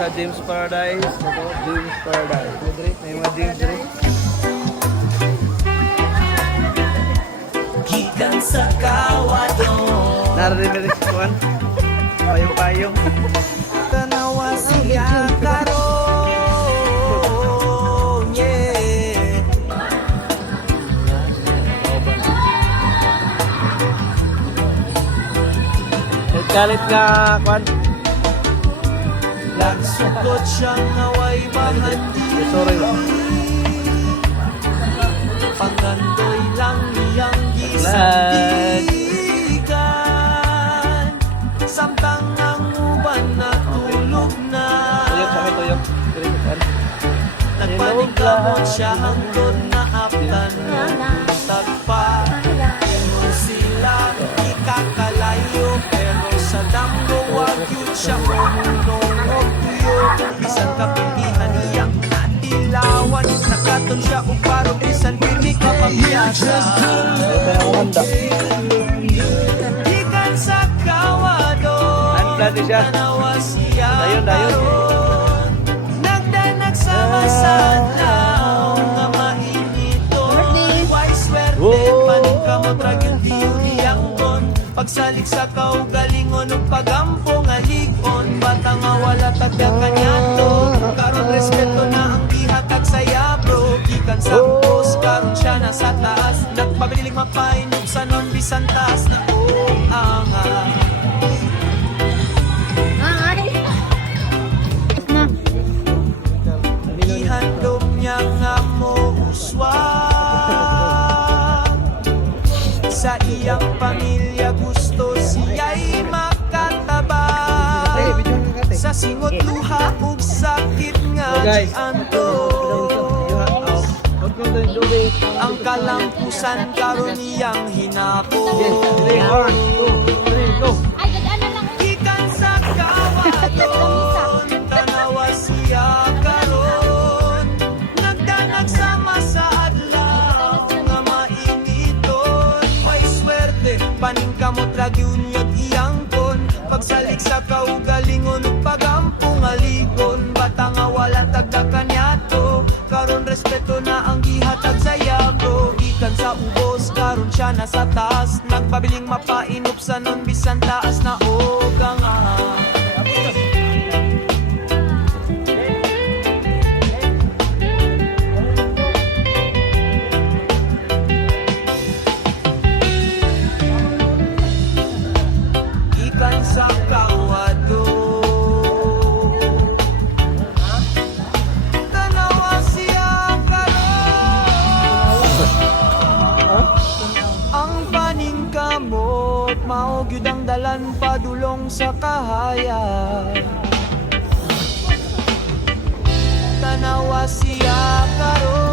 Sa James Paradise. Ito, James Paradise. May mga James rin. Gikan sa kawado Narinig si Juan. Payong-payong. tanawa siya karon, yeah. Galit nga, Juan. Nagsukot siyang naway mahandi. Sorry. Pangandoy lang niyang gisandigan. Samtang ang uban natulog na. Tuyok kami, tuyok. Nagpaningkamot siya hangtod na aptan ng tagpa. Pero sila ikakalayo. Pero sa damgo wag yun siya mahunong o tuyo. Isang kapindihan niyang natilawan. Nakaton siya uparo bisan pili kapagpiyasa. Ikan sa kawado Dati siya. tanawa siya Dayon. karon. Nagdanag sa masanaw nga mainito. Why swerte paningkamot ragyod diyo niyangkon. Pagsalik sa kaugalingon ug pagampo nga ligon. Bata nga wala tagya kanyato. Karon respeto na ang gihatag saya bro. Gikan sa ubos karon siya nasa taas. Nagpabiling mapainog sa non bisan taas na anga. Ihandom niya nga mo uswag. Sa iyang pamilya gusto siya'y makatabang. Sa singot luha ug sakit nga gianto. Ang kalampusan karon niyang hinapo. Ikan sa kawadon tanawa siya karon. Nagdanag sama sa adlaw nga mainiton. May swerte paningkamot ragyod iyangkon. Pagsalik sa kaugalingon ug pagampong aligon. Bata nga wala tagda kanyato. Karon respeto na ang gihatag sa yago. Gikan sa ubos karon siya nasa taas. Nagpabiling mapainom sa non bisan taas na oganga. Ikan sa kawado tanawa siya karon. Ang paningkamot mao gyud ang dalan padulong sa kahayan. Tanawa siya karon.